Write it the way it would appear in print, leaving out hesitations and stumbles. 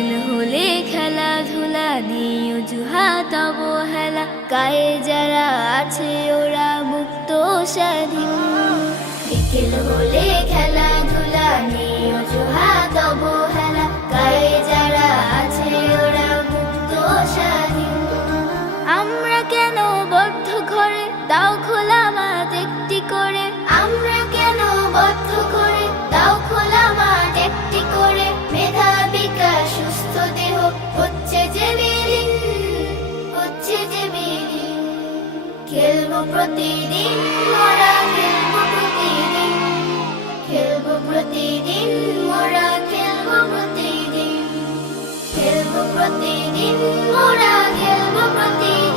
বিকেল হলে খেলাধুলা নিয়ে অজুহাত অবহেলা, গায়ে যারা আছে ওরা মুক্ত স্বাধীন। বিকেল হলে খেলাধুলা নিয়ে অজুহাত অবহেলা, গায়ে যারা আছে ওরা মুক্ত স্বাধীন। আমরা কেন বদ্ধ ঘরে, দাও খোলা মাঠ একটি করে। আমরা কেন বদ্ধ ঘরে, দাও খোলা মাঠ একটি করে। মেধা বিকাশ সুস্থ দেহ হচ্ছে যে বিলীন, হচ্ছে যে বিলীন। খেলবো প্রতিদিন মোরা, খেলবো প্রতিদিন, খেলবো প্রতিদিন মোরা, খেলবো প্রতিদিন, খেলবো প্রতিদিন মোরা, খেলবো প্রতিদিন।